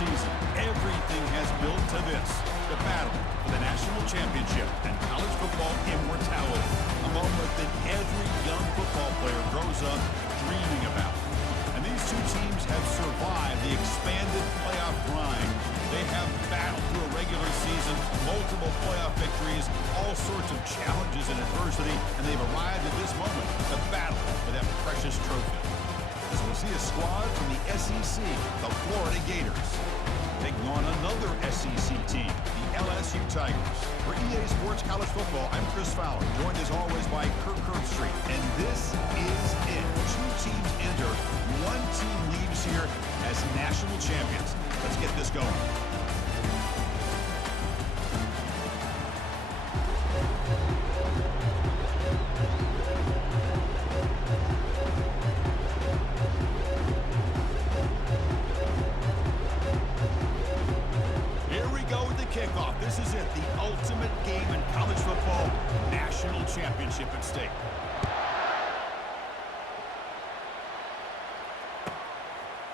season, everything has built to this, the battle for the national championship and college football immortality, a moment that every young football player grows up dreaming about. And these two teams have survived the expanded playoff grind. They have battled through a regular season, multiple playoff victories, all sorts of challenges and adversity, and they've arrived at this moment, the battle for that precious trophy. So we'll see a squad from the SEC, the Florida Gators, taking on another SEC team, the LSU Tigers. For EA Sports College Football, I'm Chris Fowler, joined as always by Kirk Herbstreit. And this is it. Two teams enter, one team leaves here as national champions. Let's get this going. Kickoff. This is it, the ultimate game in college football, national championship at stake.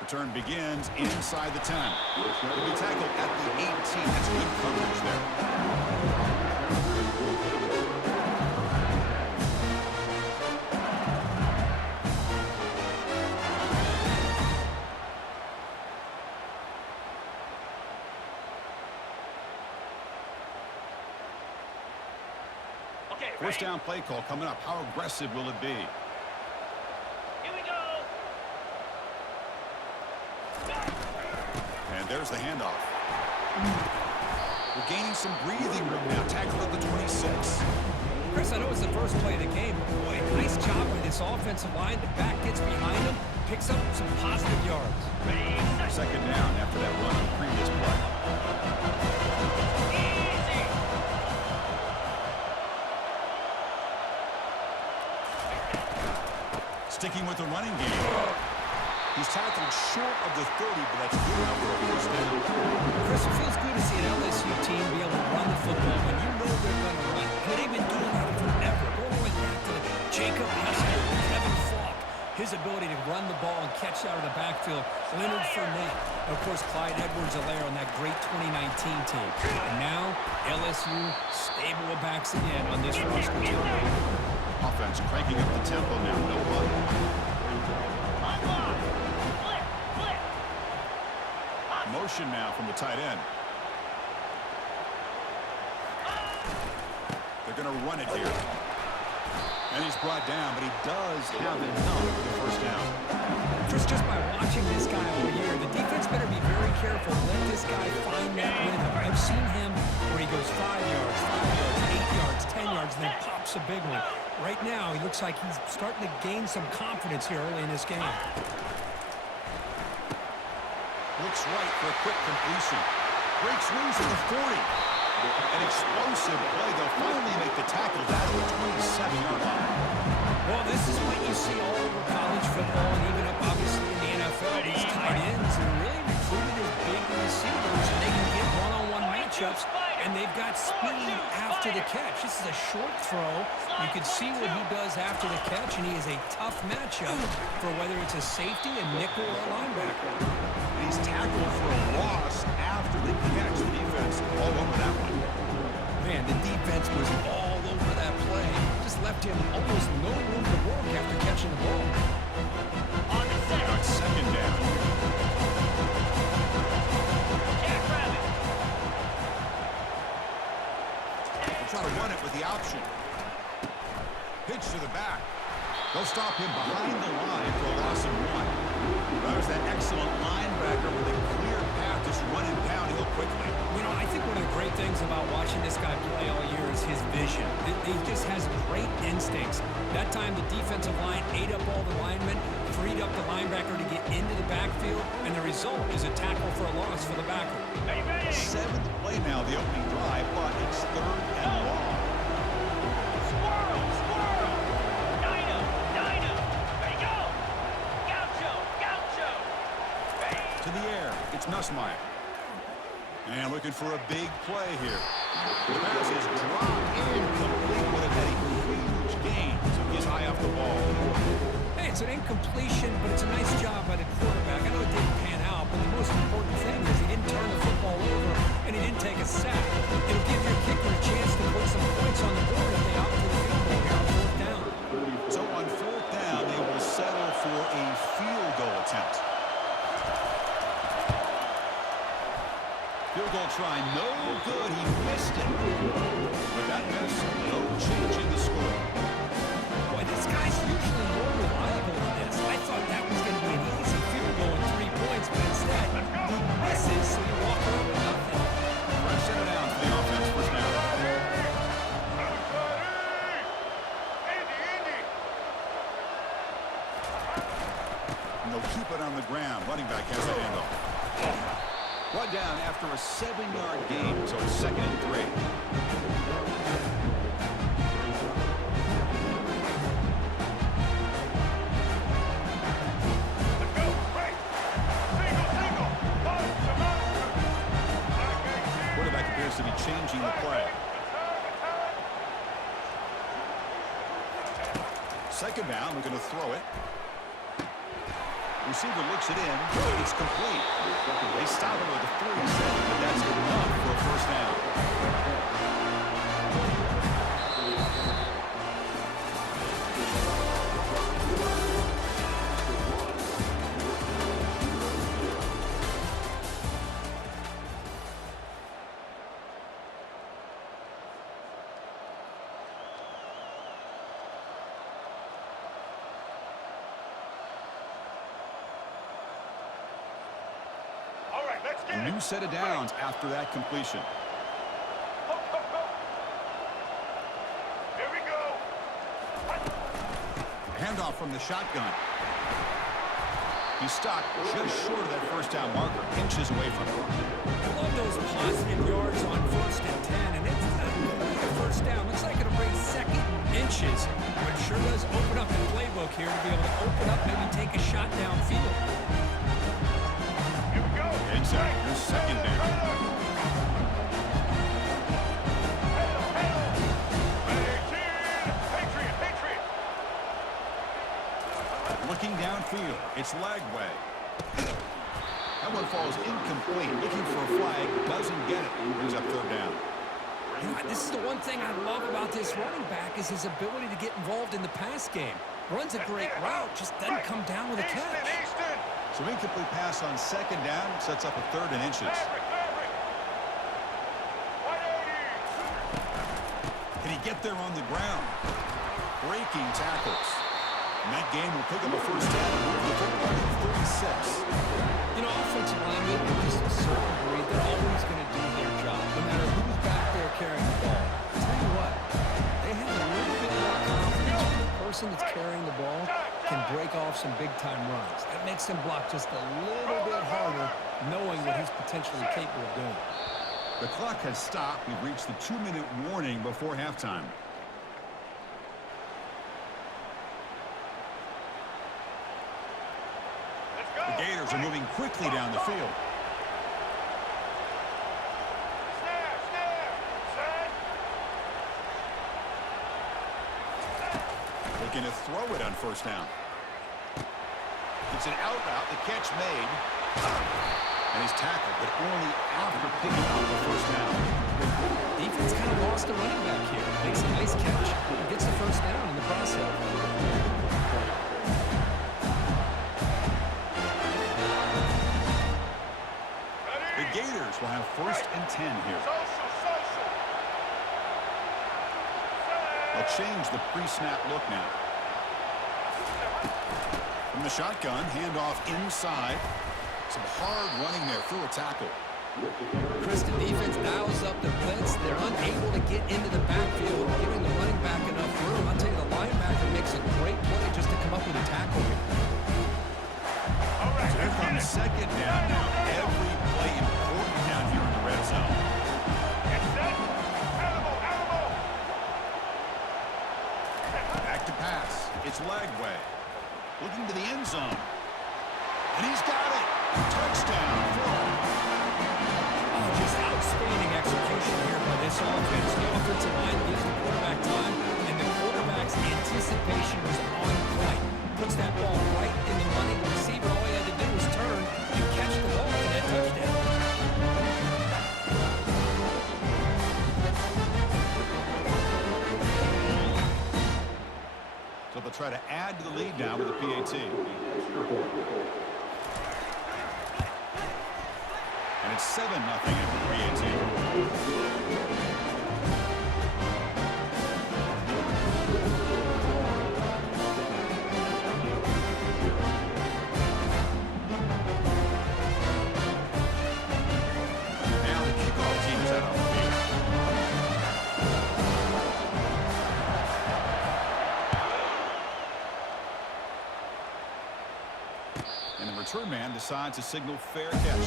Return begins inside the 10. He'll be tackled at the 18. That's good coverage there. First down play call coming up. How aggressive will it be? Here we go. And there's the handoff. We're gaining some breathing room now. Tackle at the 26. Chris, I know it's the first play of the game, but boy, nice job with this offensive line. The back gets behind him, picks up some positive yards. Second down after that run on the previous play. Sticking with the running game. He's tackled short of the 30, but that's good enough for a first down. Chris, it feels good to see an LSU team be able to run the football when you know they're going to run. But they've been doing that forever. Go all the way back to Jacob Hester, Kevin Falk. His ability to run the ball and catch out of the backfield. Leonard Fournette. Of course, Clyde Edwards-Helaire on that great 2019 team. And now, LSU stable of backs again on this roster too. Offense cranking up the tempo now. No run. Motion now from the tight end. They're going to run it here. And he's brought down, but he does have enough for the first down. Just by watching this guy all year, the defense better be very careful. Let this guy find that rhythm. I've seen him where he goes 5 yards, 8 yards, 10 yards, and then pops a big one. Right now, he looks like he's starting to gain some confidence here early in this game. Looks right for a quick completion. Breaks loose at the 40. An explosive play. They'll finally make the tackle down to the 27-yard line. Well, this is what you see all over college football and even up, obviously, in the NFL. These tight ends are really recruited as big receivers, and they can get one-on-one matchups, and they've got speed after the catch. This is a short throw. You can see what he does after the catch, and he is a tough matchup for whether it's a safety, a nickel, or a linebacker. He's tackled for a loss after the catch. The defense all over that one. Man, the defense was all over that play. Just left him almost no room to work after catching the ball. On the set. On second down. Jackrabbit. They'll try to run it with the option. Pitch to the back. They'll stop him behind the line for a loss of 1. There's that excellent linebacker with a clear path just running downhill quickly. You know, I think one of the great things about watching this guy play all year is his vision. He just has great instincts. That time, the defensive line ate up all the linemen, freed up the linebacker to get into the backfield, and the result is a tackle for a loss for the backer. Are you ready? 7th play now, the opening drive, but it's 3rd and long. Squirrel, squirrel. Dino, Dino. Ready, go. Gaucho, Gaucho. Ready. To the air, it's Nussmeier. And looking for a big play here. The pass is dropped incomplete, but it had a huge gain. Took his eye off the ball. Hey, it's an incompletion, but it's a nice job by the quarterback. I know it didn't pan out, but and the most important thing is he didn't turn the football over and he didn't take a sack. It'll give your kicker a chance to put some points on the board if they opt for the field goal here on fourth down. So on fourth down, they will settle for a field goal attempt. Field goal try, no good. He missed it. With that miss, no change in the score. Boy, this guy's usually more reliable than this. I thought that was going to be an easy field goal and 3 points, but instead, he misses, so you walk away with nothing. Fresh set it down for the offense first down. And they'll keep it on the ground. Running back has the handoff. Brought down after a 7-yard gain, so it's 2nd and 3. Quarterback appears to be changing the play. Second down, we're going to throw it. Receiver looks it in. It's complete. They stop it with a 3-7, but that's enough for a first down. A new set of downs after that completion. Here we go. Handoff from the shotgun. He stopped just short of that first down marker, inches away from it. I love those positive yards on 1st and 10, and it's a first down. Looks like it'll bring 2nd inches, but it sure does open up the playbook here to be able to open up, maybe take a shot downfield. Inside, here's 2nd down. Looking downfield, it's Lagway. That one falls incomplete. Looking for a flag, doesn't get it. Brings up 3rd down. You know, this is the one thing I love about this running back is his ability to get involved in the pass game. Runs a great route, just doesn't come down with a catch. So incomplete pass on 2nd down sets up a 3rd and inches. Can he get there on the ground? Breaking tackles. And that game will pick up a first down and move the football to 36. You know, offensive linemen, just a certain degree, they're always going to do their job, no matter who's back there carrying the ball. I'll tell you what, they have a little bit more confidence when the person that's carrying the ball can break off some big-time runs. That makes them block just a little bit harder, knowing what he's potentially capable of doing. The clock has stopped. We've reached the 2-minute warning before halftime. The Gators are moving quickly down the field. Looking to throw it on 1st down. It's an out route, the catch made. And he's tackled, but only after picking up the 1st down. Defense kind of lost the running back here. Makes a nice catch. Gets the 1st down in the process. The Gators will have 1st and 10 here. They'll change the pre-snap look now. From the shotgun, handoff inside. Some hard running there through a tackle. Chris, the defense dials up the blitz. They're unable to get into the backfield, giving the running back enough room. I'll tell you, the linebacker makes a great play just to come up with a tackle here. So here comes 2nd down now. Every play important down here in the red zone. Back to pass. It's Lagway. Looking to the end zone. And he's got it. Touchdown. Oh, just outstanding execution here by this offense. The offensive line gives the quarterback time, and the quarterback's anticipation was on point. Puts that ball right in the money. The receiver, all he had to do was turn and catch the ball. try to add to the lead now with a PAT. And it's 7-0 after the PAT. Now the kickoff team is out on the field. And the return man decides to signal fair catch.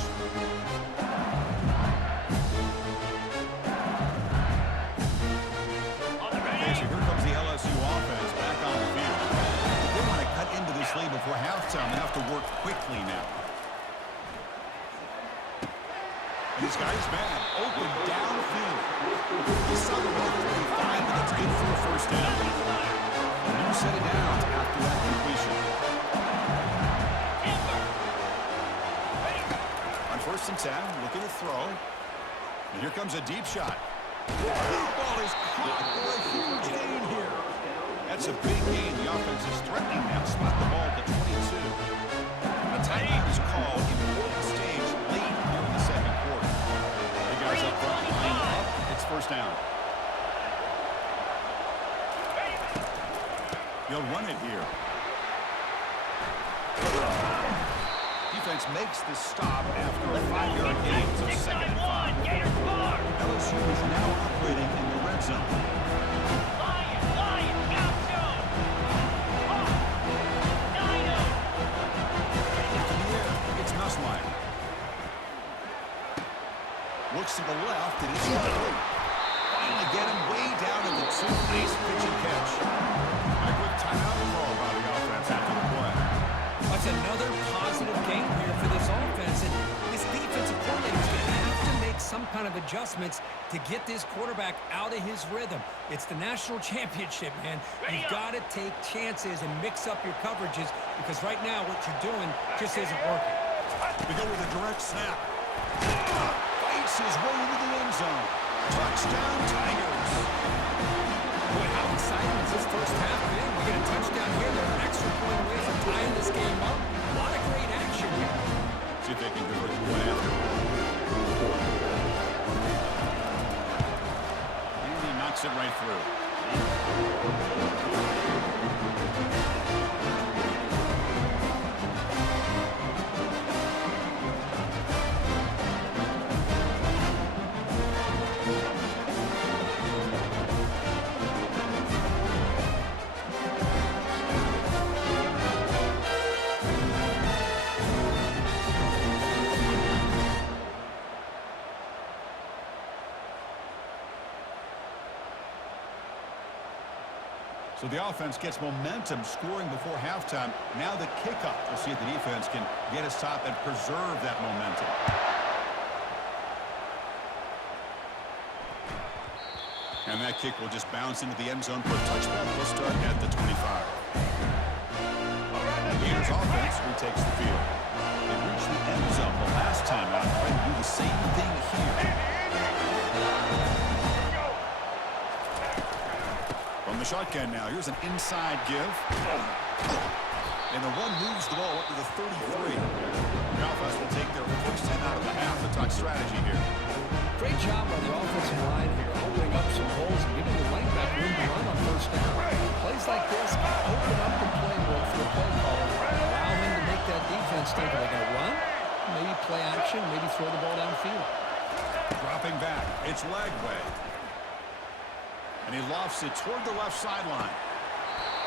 Okay, so here comes the LSU offense back on the field. They want to cut into this lead before halftime. They have to work quickly now. And this guy's man open downfield. He saw the 145, but that's good for a first down. A new set of downs after that completion. On 1st and 10, looking to throw. And here comes a deep shot. The ball is caught for a huge gain here. That's a big gain. The offense is threatening now. Spot the ball at the 22. A timeout is called. Important stage late here in the second quarter. The guys up front line up. It's first down. He'll run it here. Defense makes the stop after a 5-yard gain, so 2nd and 5. LSU is now operating in the red zone. It's Nussmeier. Looks to the left, and it's complete. Finally get him way down in the 2. Nice pitch and catch. A quick timeout call by the offense after the play. That's another positive game here for this offense, and this defensive coordinator is going to have to make some kind of adjustments to get this quarterback out of his rhythm. It's the national championship, man. You've got to take chances and mix up your coverages because right now what you're doing just isn't working. We go with a direct snap. Fights his way into the end zone. Touchdown, Tigers. Boy, how exciting has this first half been? We get a touchdown here. They're an extra point away from tying this game up. A lot of great action here. See if they can convert the point after. And he knocks it right through. So the offense gets momentum scoring before halftime. Now the kickoff. We'll see if the defense can get a stop and preserve that momentum. And that kick will just bounce into the end zone for a touchback. We'll start at the 25. The Gators offense retakes the field. They reached the end zone the last time out. Trying to do the same thing here. From the shotgun now, here's an inside give. And the run moves the ball up to the 33. The offense will take their first 10 out of the half and talk strategy here. Great job on the offensive line here, opening up some holes and giving the running back room to run on first down. Plays like this can open up the playbook for the play caller. Allow him to make that defense think, are they going to run? Maybe play action, maybe throw the ball downfield. Dropping back, it's leg way. And he lofts it toward the left sideline.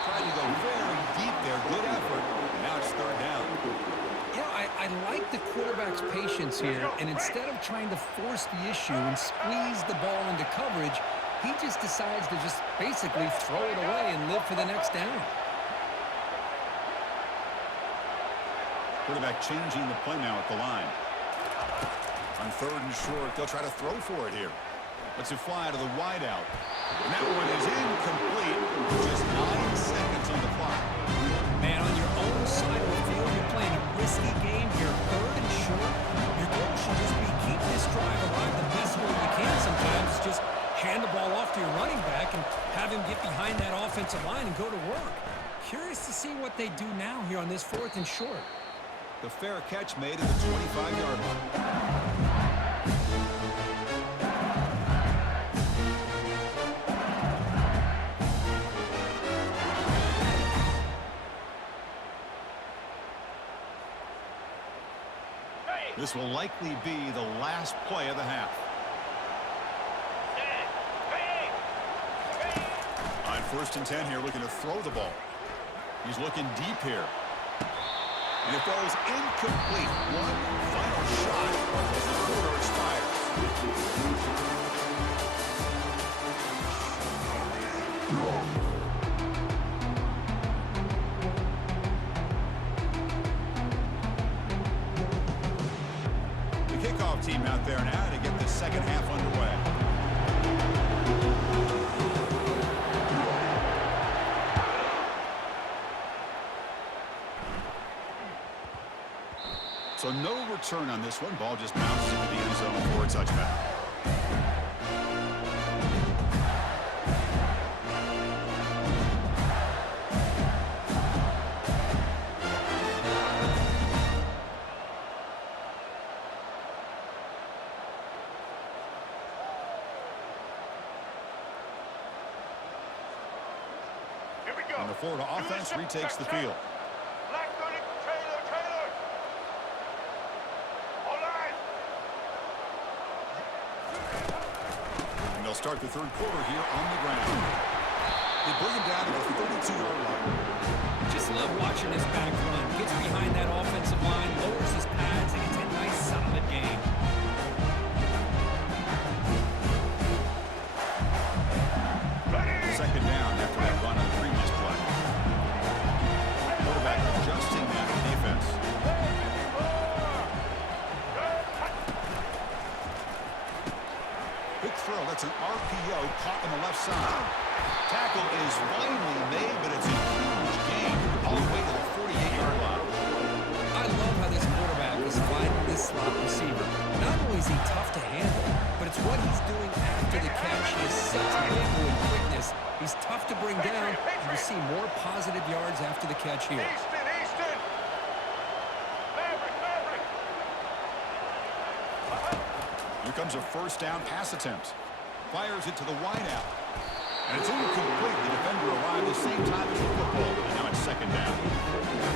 Tried to go very deep there. Good effort. And now it's third down. Yeah, I like the quarterback's patience here. And instead of trying to force the issue and squeeze the ball into coverage, he just decides to just basically throw it away and live for the next down. Quarterback changing the play now at the line. On 3rd and short, they'll try to throw for it here. Let's it fly to the wideout. And that one is incomplete. Just 9 seconds on the clock. Man, on your own side of the field, you're playing a risky game here. 3rd and short. Your goal should just be keep this drive alive the best way you can sometimes. Just hand the ball off to your running back and have him get behind that offensive line and go to work. Curious to see what they do now here on this 4th and short. The fair catch made at the 25-yard line. This will likely be the last play of the half. On 1st and 10 here, looking to throw the ball. He's looking deep here. And it falls incomplete. One final shot as the quarter expires. The kickoff team out there now to get the second half underway. So no return on this one. Ball just bounced into the end zone for a touchback. Here we go. And the Florida offense retakes the field. They'll start the 3rd quarter here on the ground. They bring him down to the 32-yard line. Just love watching this back run. Gets behind that offensive line, lowers his pads, and gets a nice solid gain. Second down after that run on the previous play. Quarterback adjusting that defense. Big throw. That's an RPO caught on the left side. Tackle is finally made, but it's a huge gain all the way to the 48-yard line. I love how this quarterback is finding this slot receiver. Not only is he tough to handle, but it's what he's doing after the catch. He has such movement and quickness. He's tough to bring down, and you see more positive yards after the catch here. Easton. Maverick. Here comes a 1st down pass attempt. Fires it to the wideout. And it's incomplete. The defender arrived the same time as the football. And now it's 2nd down.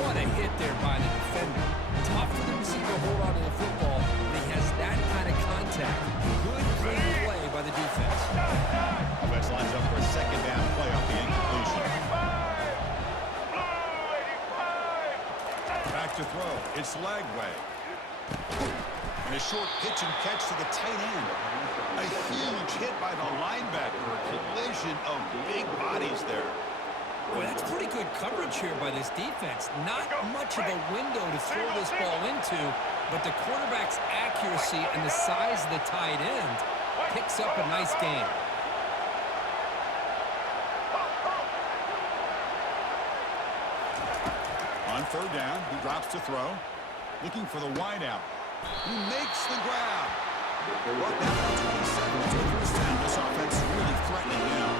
What a hit there by the defender. Tough for the receiver to hold on to the football, but he has that kind of contact. Good, clean play by the defense. Offense lines up for a 2nd down play off the incompletion. Back to throw. It's Lagway. And a short pitch and catch to the tight end. A huge hit by the linebacker. A collision of big bodies there. Boy, that's pretty good coverage here by this defense. Not much of a window to throw this ball into, but the quarterback's accuracy and the size of the tight end picks up a nice gain. On 3rd down, he drops to throw. Looking for the wideout. He makes the grab. Brought down to 27 to the 1st down. This offense really threatening now.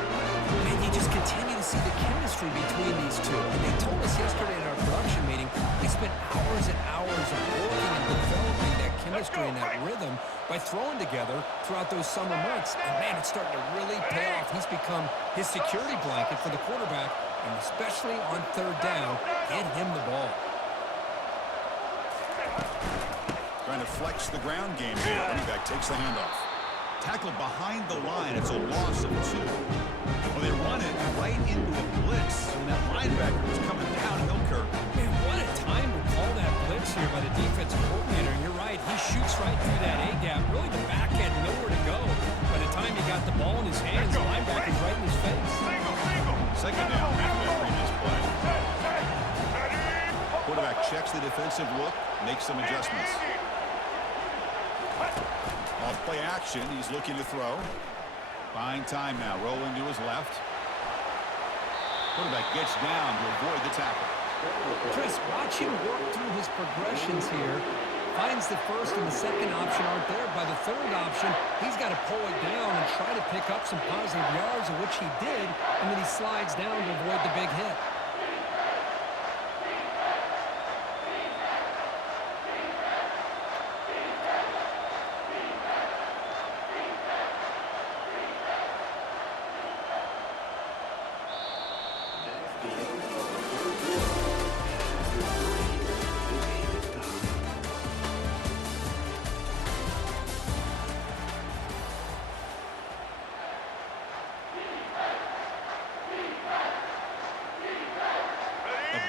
And you just continue to see the chemistry between these two. And they told us yesterday in our production meeting, they spent hours and hours of working and developing that chemistry and that rhythm by throwing together throughout those summer months. And man, it's starting to really pay off. He's become his security blanket for the quarterback, and especially on 3rd down, get him the ball. Trying to flex the ground game here. Running back takes the handoff. Tackled behind the line. It's a loss of 2. Well, they run it right into a blitz. And that linebacker was coming downhill, Kirk. Man, what a time to call that blitz here by the defensive coordinator. And you're right, he shoots right through that A-gap. Really, the back had nowhere to go. By the time he got the ball in his hands, the linebacker's right in his face. 2nd down after that previous play. Quarterback checks the defensive look, makes some adjustments. Off play action, he's looking to throw. Buying time now, rolling to his left. Quarterback gets down to avoid the tackle. Chris, watch him work through his progressions here. Finds the 1st and the 2nd option aren't there. By the 3rd option, he's got to pull it down and try to pick up some positive yards, of which he did, and then he slides down to avoid the big hit.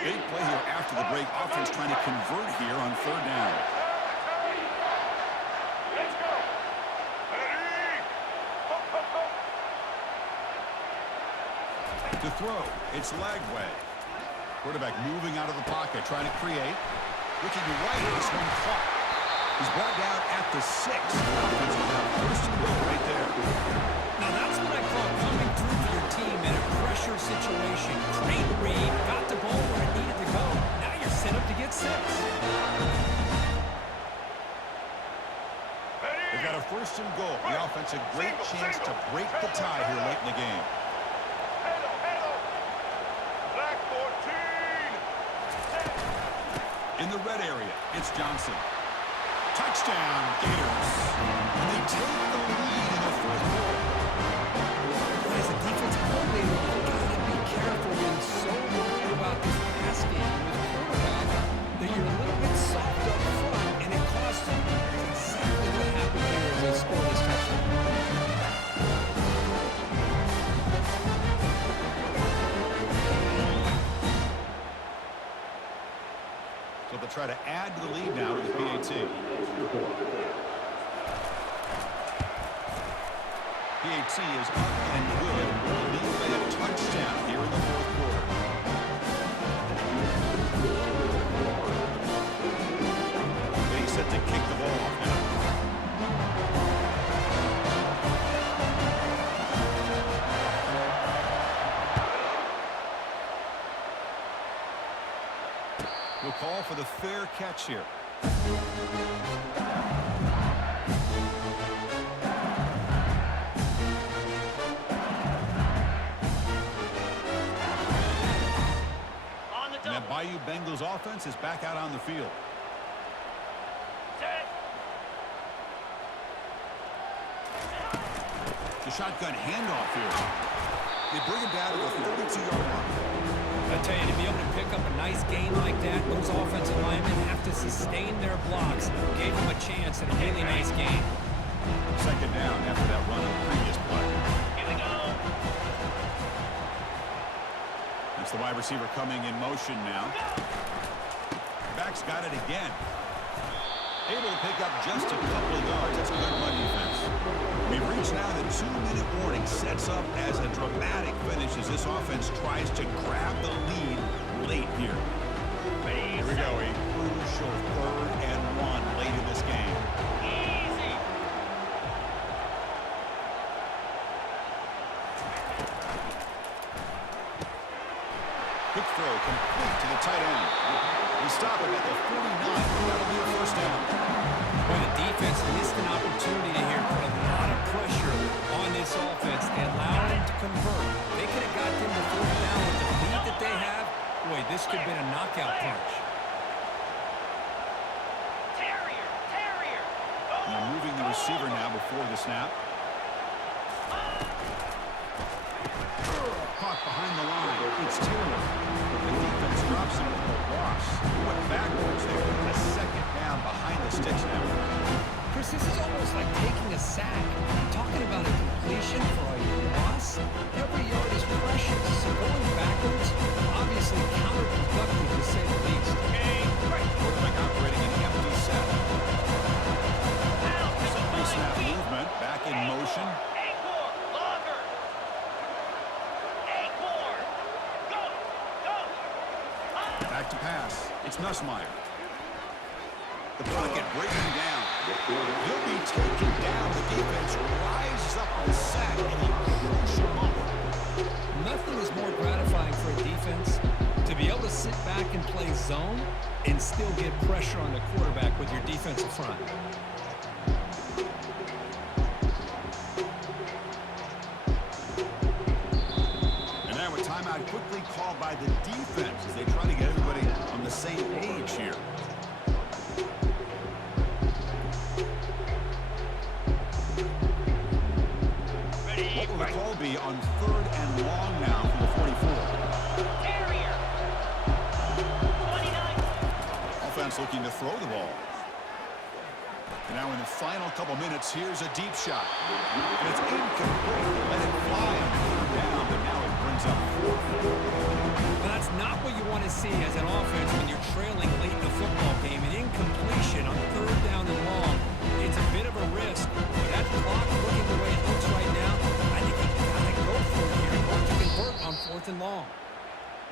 Big play here after the break. Offense trying to convert here on third down. Let's go. Ready? To throw, it's Lagway. Quarterback moving out of the pocket, trying to create. Looking right, this one caught. He's brought down at the 6. Offense will have first and goal right there. Now that's what I call coming through for your team in a pressure situation. Great read, got the ball where it needed to go. Now you're set up to get 6. They've got a first and goal. The offense a great chance to break the tie here late in the game. Hello. Black 14. In the red area, it's Johnson. Touchdown, Gators. And they take the lead in the fourth quarter. As a defensive coordinator, you've got to be careful when so worried about this pass game with quarterback that you're a little bit soft up front, and it costs them. That's exactly what happened here as they score this touchdown. So they'll try to add to the lead now to the PAT. PAT is up and good. Lead by a touchdown here in the fourth quarter. They set to kick the ball off now. We'll call for the fair catch here. And that Bayou Bengals offense is back out on the field. The shotgun handoff here. They bring him down to the 32-yard line. I tell you, to be able to pick up a nice game like that, those offensive linemen have to sustain their blocks. Gave them a chance in a really nice game. Second down after that run of the previous play. Here we go. That's the wide receiver coming in motion now. Back's got it again. Able to pick up just a couple of yards. That's good run defense. We've reached now the 2-minute warning. Sets up as a dramatic finish as this offense tries to grab the lead late here. Here we go. A crucial 3rd and 1 late in this game. Easy. Quick throw complete to the tight end. We stop him at the 49. That'll be a first down. Well, the defense missed an opportunity to here, put a lot of pressure on this offense. They allowed them to convert. They could have got them to 4th down with the lead that they have. Boy, this could have been a knockout punch. Terrier. Now moving the receiver now before the snap. Caught behind the line. It's Taylor. The defense drops him with a loss. Went backwards there. A second down behind the sticks now. Chris, this is almost like taking a sack. Talking about a completion for a loss, every yard is precious. So going backwards, obviously counterproductive to say the least. Quarterback operating an empty set. Pre-snap movement. Back in motion. Back to pass. It's Nussmeier. The pocket breaking down. He'll be taken down. The defense rises up on the sack and a crucial moment. Nothing is more gratifying for a defense to be able to sit back and play zone and still get pressure on the quarterback with your defensive front. And now a timeout quickly called by the defense as they try to get everybody on the same page here. What will the call be on 3rd and long now for the 44? Offense looking to throw the ball. And now in the final couple minutes, here's a deep shot. And it's incomplete. Let it fly on 3rd down, but now it brings up 4th. But that's not not what you want to see as an offense when you're trailing late in a football game. An incompletion on third down and long. It's a bit of a risk. With that clock looking the way it looks right now, I think you got to go for it here in order to convert on fourth and long.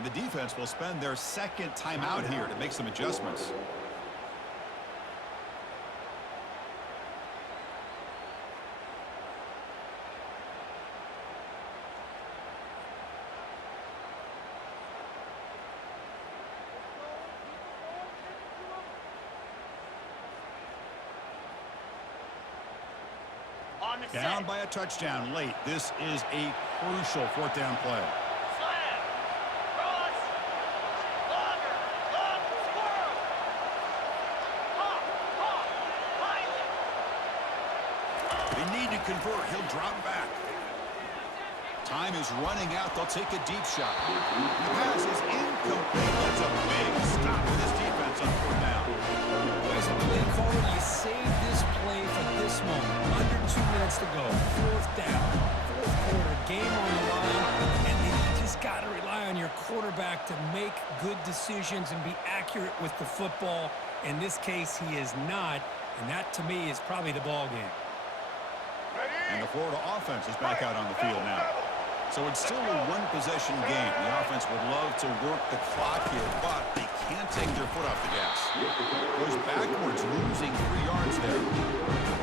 The defense will spend their second timeout here to make some adjustments. On the Down set. by a touchdown late. This is a crucial fourth down play. Slam. Cross. Logger. Long. Squirrel. Hop. Hop. Find it. They need to convert. He'll drop back. Time is running out. They'll take a deep shot. The pass is incomplete. That's a big stop for this defense on fourth down. As a play caller, you save this play for this moment. Under 2 minutes to go. Fourth down. Fourth quarter. Game on the line. And then you just got to rely on your quarterback to make good decisions and be accurate with the football. In this case, he is not. And that, to me, is probably the ball game. And the Florida offense is back out on the field now. So it's still a one-possession game. The offense would love to work the clock here, but they can't take their foot off the gas. Goes backwards, losing 3 yards there.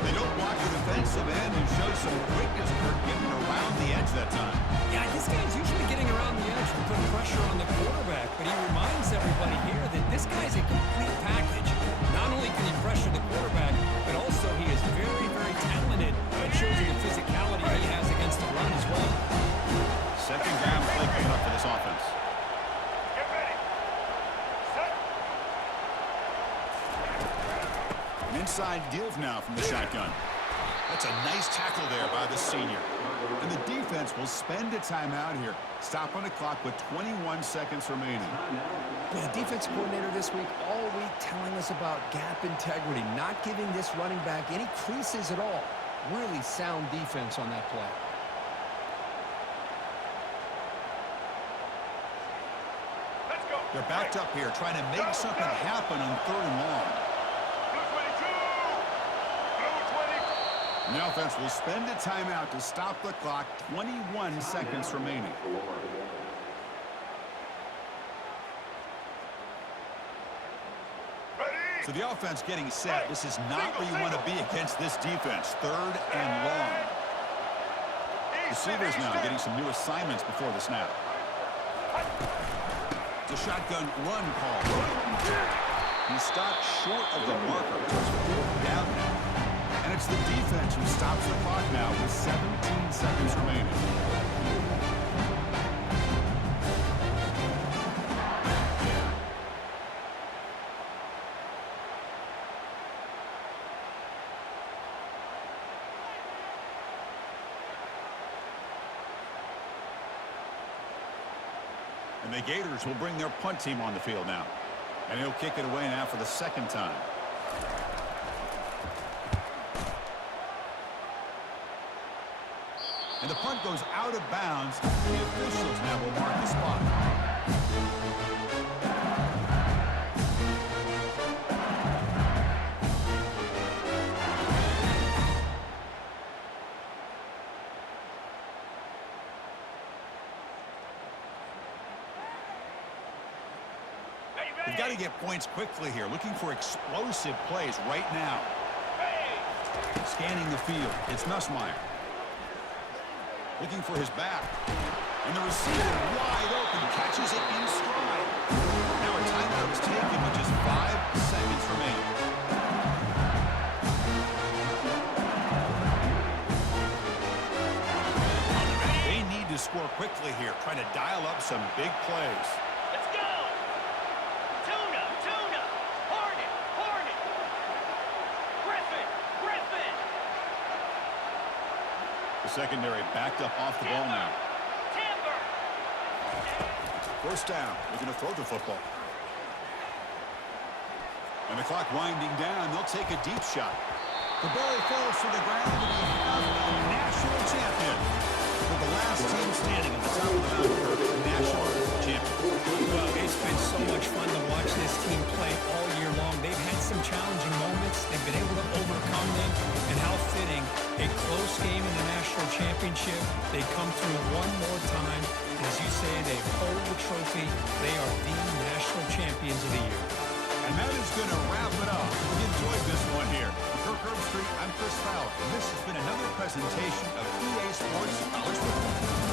They don't block the defensive end and show some quickness for getting around the edge that time. Yeah, this guy's usually getting around the edge to put pressure on the quarterback, but he reminds everybody here that this guy's a complete package. Not only can he pressure the quarterback, but also he is very, very talented. It shows you the physicality he has against the run as well. Second down play coming up for this offense. Get ready. Set. An inside give now from the shotgun. That's a nice tackle there by the senior. And the defense will spend a timeout here. Stop on the clock with 21 seconds remaining. The defense coordinator this week, all week telling us about gap integrity, not giving this running back any creases at all. Really sound defense on that play. Let's go. They're backed up here trying to make something happen on third and long. Blue 22. Blue 20. And the offense will spend a timeout to stop the clock. 21 seconds remaining. So the offense getting set. This is not where you want to be against this defense. Third and long. Receivers now getting some new assignments before the snap. It's a shotgun run call. He stopped short of the marker. It's fourth down now. And it's the defense who stops the clock now with 17 seconds remaining. And the Gators will bring their punt team on the field now. And he'll kick it away now for the second time. And the punt goes out of bounds. The officials now will mark the spot. They've got to get points quickly here. Looking for explosive plays right now. Scanning the field. It's Nussmeier. Looking for his back. And the receiver wide open. Catches it in stride. Now a timeout is taken with just 5 seconds remaining. They need to score quickly here. Trying to dial up some big plays. Let's go. Tuna. Tuna. Hornet. Hornet. Griffin. Griffin. The secondary backed up off the ball now. Timber. First down. Looking to throw the football. And the clock winding down. They'll take a deep shot. The ball falls to the ground, and we have a national champion. For the last team standing at the top of the mountain for national champion. Well, it's championship. They come through one more time. And as you say, they hold the trophy. They are the national champions of the year. And that is going to wrap it up. We enjoyed this one here. For Kirk Herbstreit, I'm Chris Fowler, and this has been another presentation of EA Sports College Football.